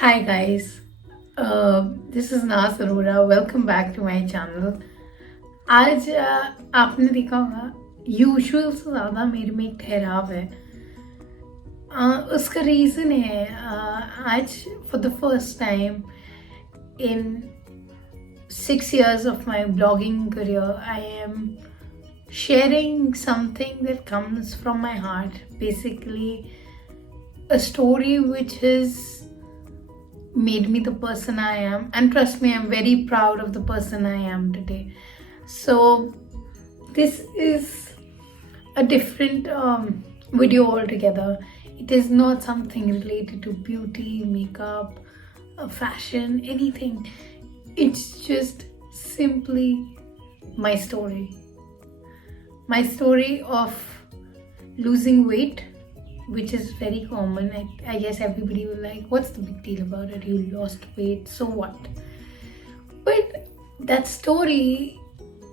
Hi guys, this is Nas Arora. Welcome back to my channel. आज आपने देखा होगा यूजुअल से ज़्यादा मेरे में एक ठहराव है। उसका रीज़न है आज for the first time in 6 years of my blogging career, I am sharing something that comes from my heart. Basically, a story which has made me the person I am, and trust me, I'm very proud of the person I am today. So this is a different video altogether. It is not something related to beauty, makeup, fashion, anything. It's just simply my story. My story of losing weight, which is very common. I guess everybody will like, what's the big deal about it? You lost weight, so what? But that story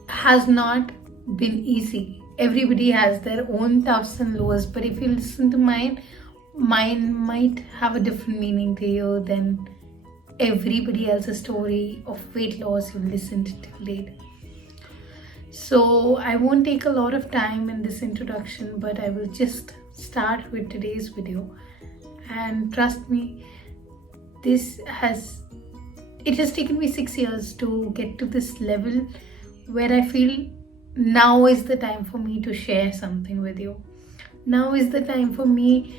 has not been easy. Everybody has their own tops and lows, but if you listen to mine might have a different meaning to you than everybody else's story of weight loss you listened till date. So I won't take a lot of time in this introduction, but I will just start with today's video. And trust me, it has taken me 6 years to get to this level where I feel now is the time for me to share something with you. Now is the time for me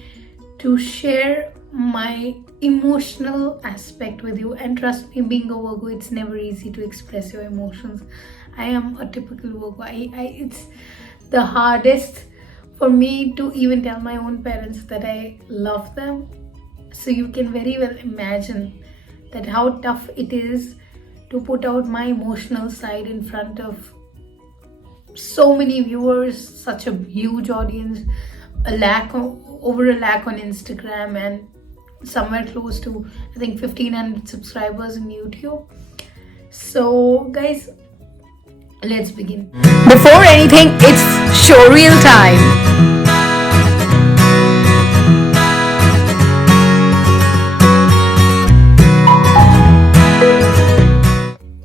to share my emotional aspect with you. And trust me, being a Virgo, it's never easy to express your emotions. I am a typical Virgo. It's the hardest for me to even tell my own parents that I love them. So you can very well imagine that how tough it is to put out my emotional side in front of so many viewers, such a huge audience, over a lakh on Instagram, and somewhere close to I think 1500 subscribers on YouTube. So guys, let's begin. Before anything, it's showreel time.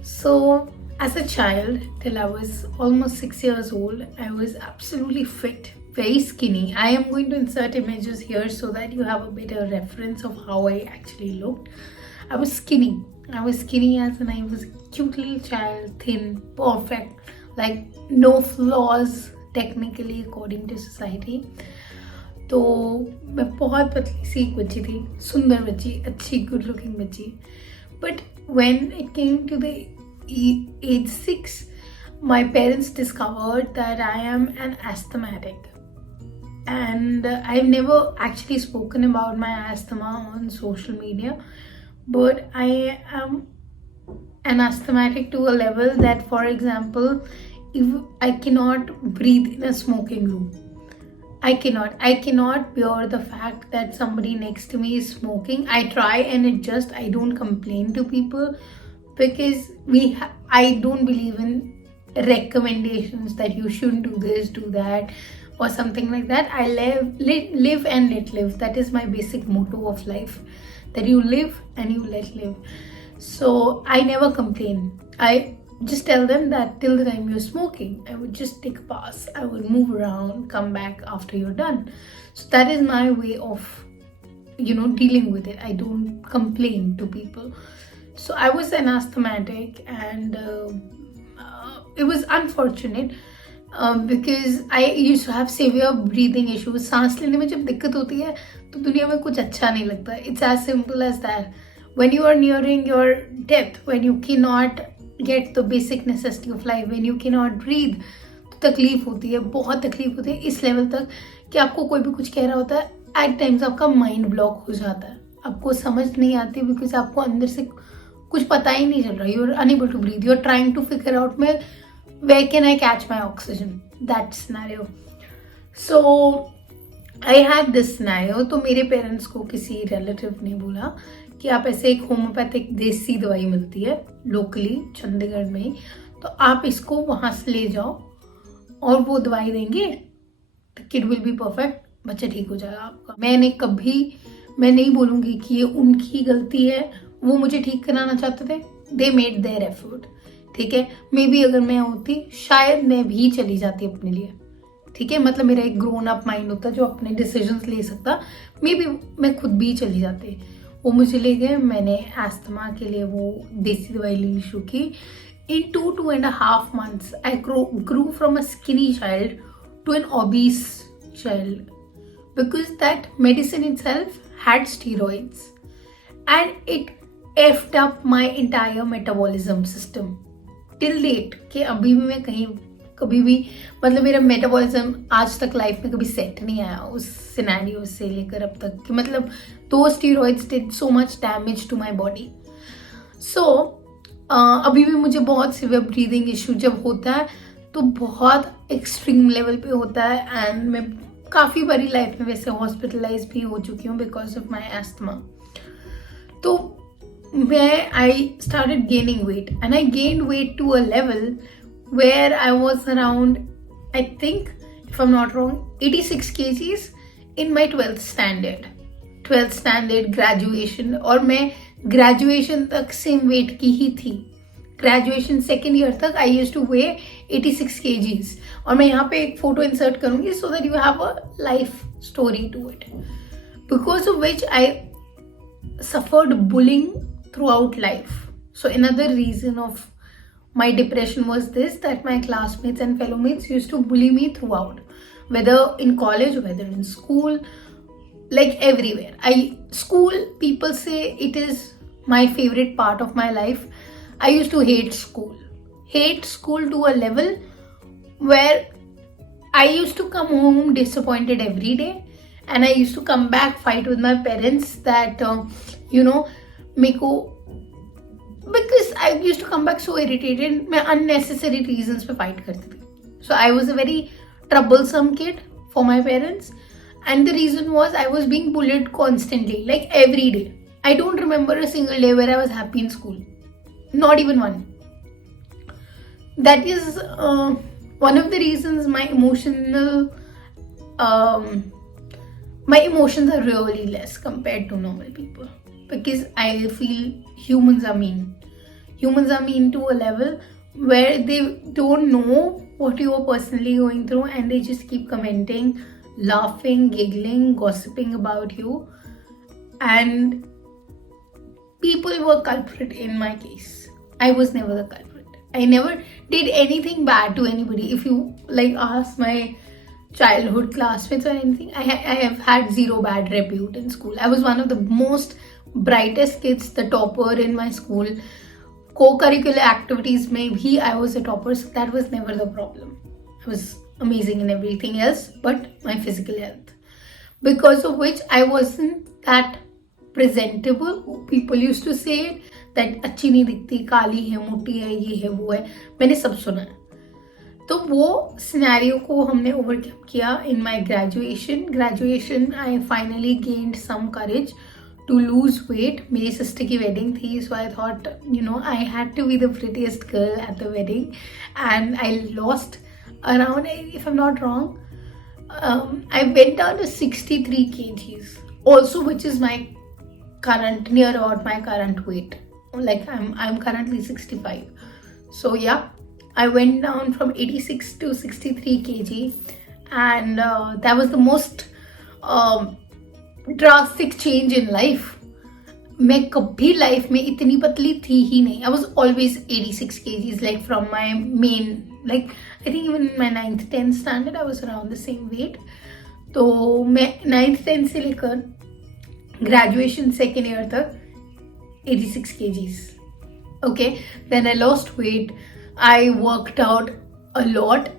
So as a child, till I was almost 6 years old, I was absolutely fit, very skinny. I am going to insert images here so that you have a better reference of how I actually looked. I was skinny as in I was a cute little child, thin, perfect, like no flaws technically according to society. तो मैं बहुत पतली सी एक बच्ची थी, सुंदर बच्ची, अच्छी गुड लुकिंग बच्ची. But when it came to the age 6, my parents discovered that I am an asthmatic. And I've never actually spoken about my asthma on social media, but I am an asthmatic to a level that, for example, if I cannot breathe in a smoking room, I cannot bear the fact that somebody next to me is smoking. I try and adjust. I don't complain to people because I don't believe in recommendations that you shouldn't do this, do that, or something like that. I live and let live. That is my basic motto of life, that you live and you let live. So I never complain. I just tell them that till the time you're smoking, I would just take a pass. I would move around, come back after you're done. So that is my way of, dealing with it. I don't complain to people. So I was an asthmatic, and it was unfortunate because I used to have severe breathing issues. सांस लेने में जब दिक्कत होती है तो दुनिया में कुछ अच्छा नहीं लगता. It's as simple as that. When you are nearing your death, when you cannot get the basic necessity of life, when you cannot breathe, तो तकलीफ होती है, बहुत तकलीफ होती है इस लेवल तक कि आपको कोई भी कुछ कह रहा होता है, एट टाइम्स आपका माइंड ब्लॉक हो जाता है, आपको समझ नहीं आती बिकॉज आपको अंदर से कुछ पता ही नहीं चल रहा. You are unable to breathe, you are trying to figure out में where can I catch my oxygen, that scenario. So I had this scenario. तो मेरे पेरेंट्स को किसी रिलेटिव ने बोला कि आप ऐसे एक होम्योपैथिक देसी दवाई मिलती है लोकली चंडीगढ़ में, तो आप इसको वहाँ से ले जाओ और वो दवाई देंगे, the kid will be perfect, बच्चा ठीक हो जाएगा आपका. मैंने कभी मैं नहीं बोलूँगी कि ये उनकी गलती है, वो मुझे ठीक कराना चाहते थे, दे मेड देयर एफर्ट, ठीक है। मे बी अगर मैं होती शायद मैं भी चली जाती अपने लिए, ठीक है। मतलब मेरा एक ग्रोन अप माइंड होता जो अपने डिसीजंस ले सकता, मे बी मैं खुद भी चली जाती। वो मुझे ले गए, मैंने एस्थमा के लिए वो देसी दवाई ली शुरू की। In 2.5 months, I grew from a skinny child to an obese child because that medicine itself had steroids and it effed up my entire metabolism system till date. कि अभी भी मैं कभी भी मतलब मेरा मेटाबॉलिज्म आज तक लाइफ में कभी सेट नहीं आया उस सिनेरियो से लेकर अब तक कि मतलब दो steroids did so much damage to my body. So अभी भी मुझे बहुत सीवियर ब्रीदिंग इशू जब होता है तो बहुत एक्सट्रीम लेवल पे होता है एंड मैं काफ़ी बारी लाइफ में वैसे हॉस्पिटलाइज भी हो चुकी हूँ बिकॉज ऑफ माई एस्थमा। तो I started gaining weight and I gained weight to a level where I was around, I think, if I'm not wrong, 86 kgs in my 12th standard. 12th standard graduation और मैं graduation तक same weight की ही थी. Graduation second year तक I used to weigh 86 kgs और मैं यहाँ पे एक फोटो इंसर्ट करूँगी so that you have a life story to it. Because of which I suffered bullying throughout life. So another reason of my depression was this, that my classmates and fellow mates used to bully me throughout, whether in college, whether in school, like everywhere. School, people say it is my favorite part of my life. I used to hate school to a level where I used to come home disappointed every day, and I used to come back, fight with my parents that because I used to come back so irritated. मैं unnecessary reasons पे fight करती थी. So I was a very troublesome kid for my parents, and the reason was I was being bullied constantly, like every day. I don't remember a single day where I was happy in school, not even one. That is one of the reasons my emotions are really less compared to normal people, because I feel humans are mean. Humans are mean to a level where they don't know what you are personally going through and they just keep commenting, laughing, giggling, gossiping about you. And people were culprit in my case. I was never the culprit. I never did anything bad to anybody. If you ask my childhood classmates or anything, I have had zero bad repute in school. I was one of the most brightest kids, the topper in my school. Co-curricular activities में भी I was a topper, so that was never the problem. I was amazing in everything else but my physical health, because of which I wasn't that presentable. People used to say it, that अच्छी नहीं दिखती, काली है, मोटी है, ये है, वो है. मैंने सब सुना है. तो वो सिनेरियो को हमने ओवरकम किया in my graduation. I finally gained some courage to lose weight. मेरी सिस्टर की वेडिंग थी, so I thought I had to be the prettiest girl at the wedding, and I lost around, if I'm not wrong, I went down to 63 kgs also, which is my current, near about my current weight. Like I'm currently 65, so yeah, I went down from 86 to 63 kg, and that was the most drastic change in life. मैं कभी life में इतनी पतली थी ही नहीं. I was always 86 kgs, like from my main, like I think even in my 9th 10th standard I was around the same weight. तो मैं 9th 10th से लेकर graduation second year तक 86 kgs. Okay, then I lost weight. I worked out a lot.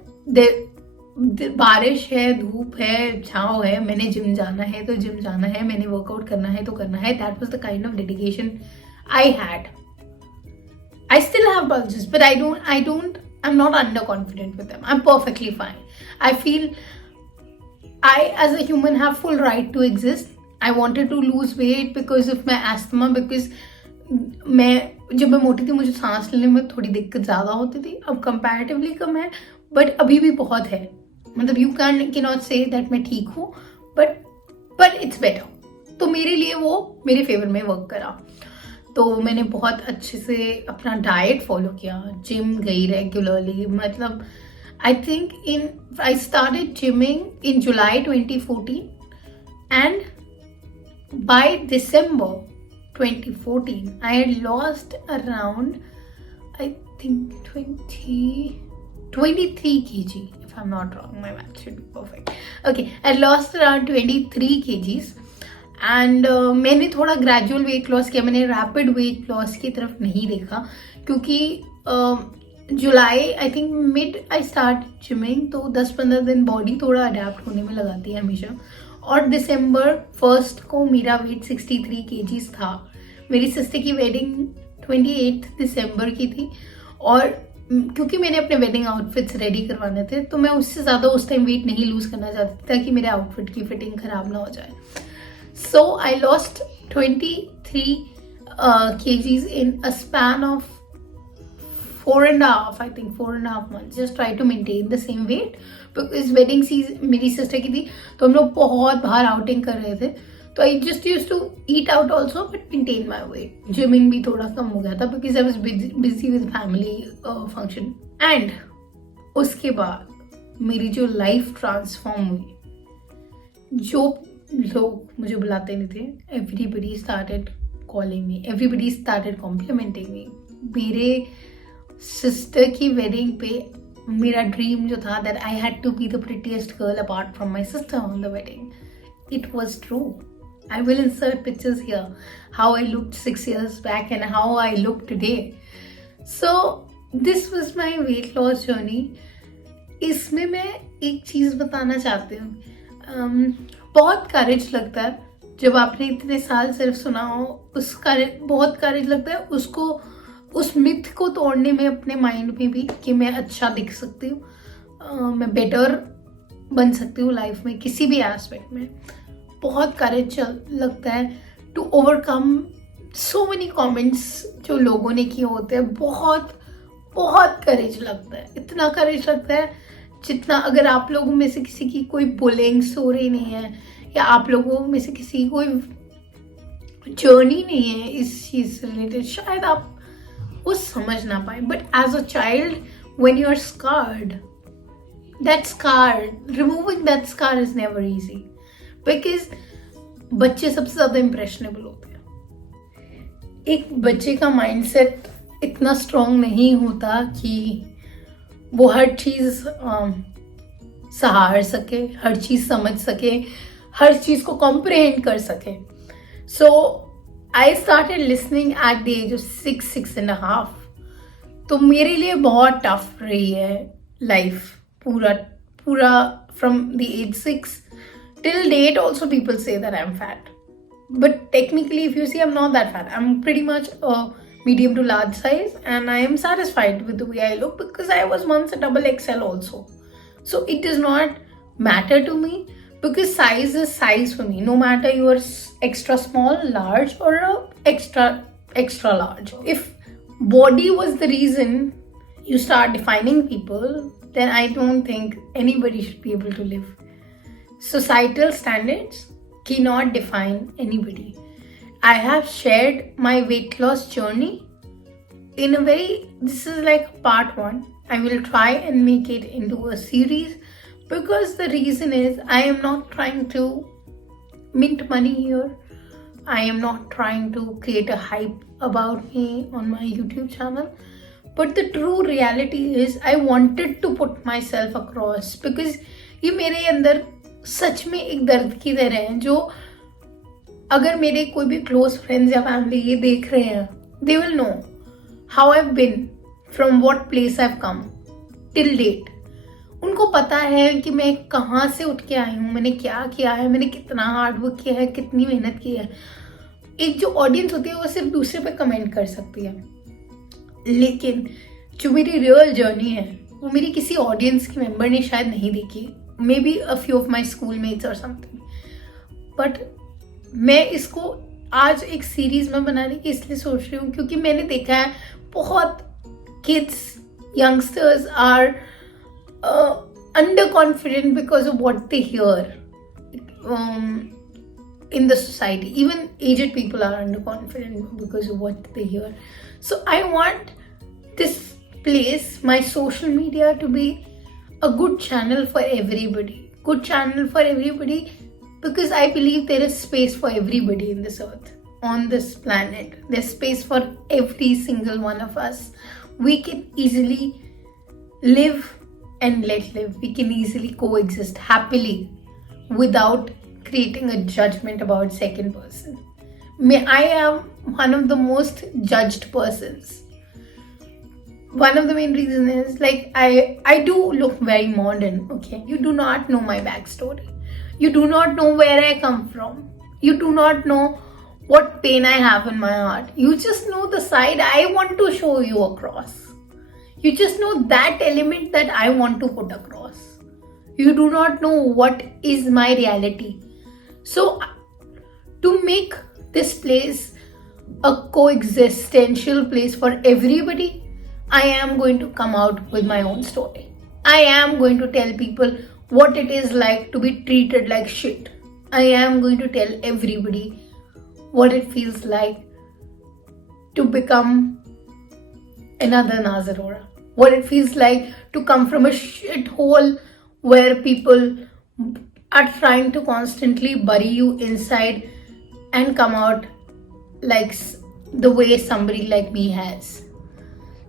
बारिश है, धूप है, छाँव है, मैंने जिम जाना है तो जिम जाना है, मैंने वर्कआउट करना है तो करना है. That was the kind of dedication I had. I still have bulges, but I'm not underconfident with them. I'm perfectly fine. I feel I as a human have full right to exist. I wanted to lose weight because of my asthma, because जब मैं मोटी थी मुझे सांस लेने में थोड़ी दिक्कत ज़्यादा होती थी. अब कंपैरेटिवली कम है, बट अभी भी बहुत है. मतलब you can not say that मैं ठीक हूँ, बट इट्स बेटर. तो मेरे लिए वो मेरे फेवर में वर्क करा। तो मैंने बहुत अच्छे से अपना डाइट फॉलो किया, जिम गई रेगुलरली। मतलब I think I started gymming in July 2014 and by December 2014 I had lost around, I think 23 kg, if I'm not wrong, my math should be perfect. Okay, I lost around 23 kgs and मैंने थोड़ा gradual weight loss किया, मैंने rapid weight loss की तरफ नहीं देखा, क्योंकि July I think mid I start gymming, तो 10-15 दिन बॉडी थोड़ा अडेप्ट होने में लगाती है हमेशा। और दिसंबर 1 को मेरा वेट 63 kgs था। मेरी सिस्टर की वेडिंग 28 दिसंबर की थी, और क्योंकि मैंने अपने वेडिंग आउटफिट्स रेडी करवाने थे, तो मैं उससे ज़्यादा उस टाइम वेट नहीं लूज़ करना चाहती थी ताकि मेरे आउटफिट की फिटिंग ख़राब ना हो जाए। So I lost 23 kgs in a span of 4.5 months. Just try to maintain the same weight because wedding season मेरी सिस्टर की थी, तो हम लोग बहुत बाहर आउटिंग कर रहे थे, तो I just used to eat out also but maintain my weight. Gymming भी थोड़ा कम हो गया था because I was busy with family function. And उसके बाद मेरी जो लाइफ ट्रांसफॉर्म हुई, जो लोग मुझे बुलाते नहीं थे, everybody started calling me, everybody started complimenting me. मेरे सिस्टर की वेडिंग पे मेरा ड्रीम जो था that I had to be the prettiest girl apart from my sister on the wedding, it was true. I will insert pictures here, how I looked 6 years back and how I look today. So this was my weight loss journey. इसमें मैं एक चीज़ बताना चाहती हूँ, बहुत courage लगता है जब आपने इतने साल सिर्फ सुना हो, बहुत करेज लगता है उसको, उस मिथ को तोड़ने में अपने माइंड में भी कि मैं अच्छा दिख सकती हूँ, मैं बेटर बन सकती हूँ लाइफ में किसी भी एस्पेक्ट में। बहुत करेज लगता है to overcome so many comments जो लोगों ने किए होते हैं। बहुत बहुत करेज लगता है, इतना करेज लगता है जितना अगर आप लोगों में से किसी की कोई बुलिंग्स हो रही नहीं है, या आप लोगों में से किसी की कोई जर्नी नहीं है इस चीज़ से रिलेटेड, शायद आप वो समझ ना पाए। But as a child when you are scarred, that scar, removing that scar is never easy, because बच्चे सबसे ज़्यादा इम्प्रेशनेबल होते हैं। एक बच्चे का माइंडसेट इतना स्ट्रॉन्ग नहीं होता कि वो हर चीज़ सहार सके, हर चीज़ समझ सके, हर चीज़ को कॉम्प्रिहेंड कर सके। So I started listening at the age of 6.5। तो मेरे लिए बहुत टफ रही है लाइफ, पूरा from the age 6 till date. Also people say that I'm fat, but technically if you see, I'm not that fat. I'm pretty much a medium to large size, and I am satisfied with the way I look because I was once a XXL also. So it does not matter to me because size is size for me, no matter you are extra small, large, or extra large. If body was the reason you start defining people, then I don't think anybody should be able to live. Societal standards cannot define anybody. I have shared my weight loss journey in a this is like part 1. I will try and make it into a series because the reason is I am not trying to mint money here. I am not trying to create a hype about me on my YouTube channel. But the true reality is I wanted to put myself across because ये मेरे अंदर सच में एक दर्द की तरह है, जो अगर मेरे कोई भी क्लोज फ्रेंड्स या फैमिली ये देख रहे हैं, they will know how I have been, from what place I have come till date. उनको पता है कि मैं कहाँ से उठ के आई हूँ, मैंने क्या किया है, मैंने कितना हार्ड वर्क किया है, कितनी मेहनत की है। एक जो ऑडियंस होती है वो सिर्फ दूसरे पे कमेंट कर सकती है, लेकिन जो मेरी रियल जर्नी है वो मेरी किसी ऑडियंस के मेंबर ने शायद नहीं देखी, may be a few of my school mates और समथिंग। बट मैं इसको आज एक सीरीज में बनाने की इसलिए सोच रही हूँ क्योंकि मैंने देखा है बहुत kids, youngsters are under confident because of what they hear in the society. Even aged people are underconfident because of what they hear. So I want this place, my social media, to be a good channel for everybody. Good channel for everybody, because I believe there is space for everybody in this earth, on this planet. There's space for every single one of us. We can easily live and let live. We can easily coexist happily without creating a judgment about second person. I am one of the most judged persons. One of the main reasons is, like, I do look very modern, okay? You do not know my backstory. You do not know where I come from. You do not know what pain I have in my heart. You just know the side I want to show you across. You just know that element that I want to put across. You do not know what is my reality. So, to make this place a coexistential place for everybody, I am going to come out with my own story. I am going to tell people what it is like to be treated like shit. I am going to tell everybody what it feels like to become another Nazarora. What it feels like to come from a shithole where people are trying to constantly bury you inside and come out like the way somebody like me has.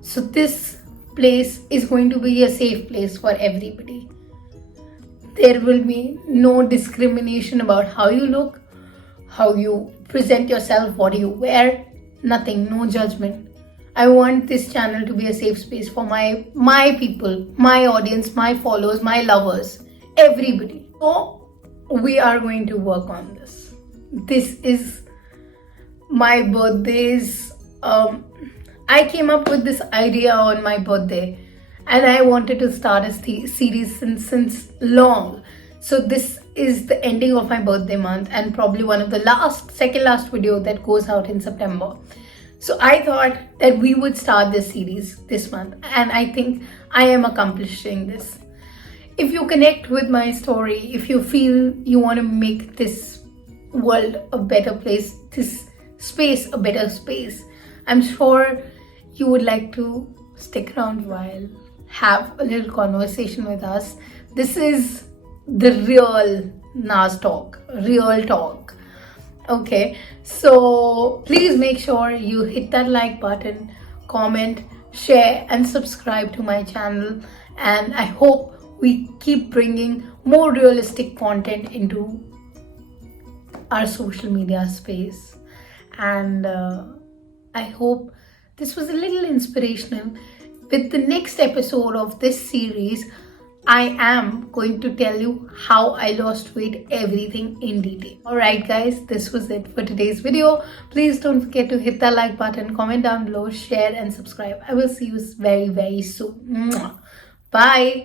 So this place is going to be a safe place for everybody. There will be no discrimination about how you look, how you present yourself, what you wear, nothing, no judgment. I want this channel to be a safe space for my people, my audience, my followers, my lovers, everybody. So we are going to work on this. This is my birthdays. I came up with this idea on my birthday, and I wanted to start a series since long. So this is the ending of my birthday month, and probably one of the second last video that goes out in September. So I thought that we would start this series this month, and I think I am accomplishing this. If you connect with my story, if you feel you want to make this world a better place, this space a better space, I'm sure you would like to stick around while have a little conversation with us. This is the real Naz talk, real talk. Okay, so please make sure you hit that like button, comment, share and subscribe to my channel, and I hope we keep bringing more realistic content into our social media space. And I hope this was a little inspirational. With the next episode of this series, I am going to tell you how I lost weight, everything in detail. Alright guys, this was it for today's video. Please don't forget to hit that like button, comment down below, share and subscribe. I will see you very, very soon. Bye.